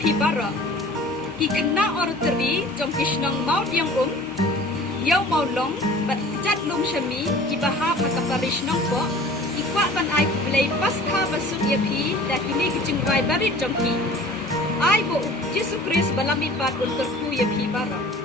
phi bara ki kena oruteri jom kishnong maut yang yau mau long bat jat lum shami ki baha pakaparish nong po ikwa ban ai play pas kha basuk ye phi da kini kijing vai barit jom ki ai bo Yesus Kristus balami pat ulter ku ye phi bara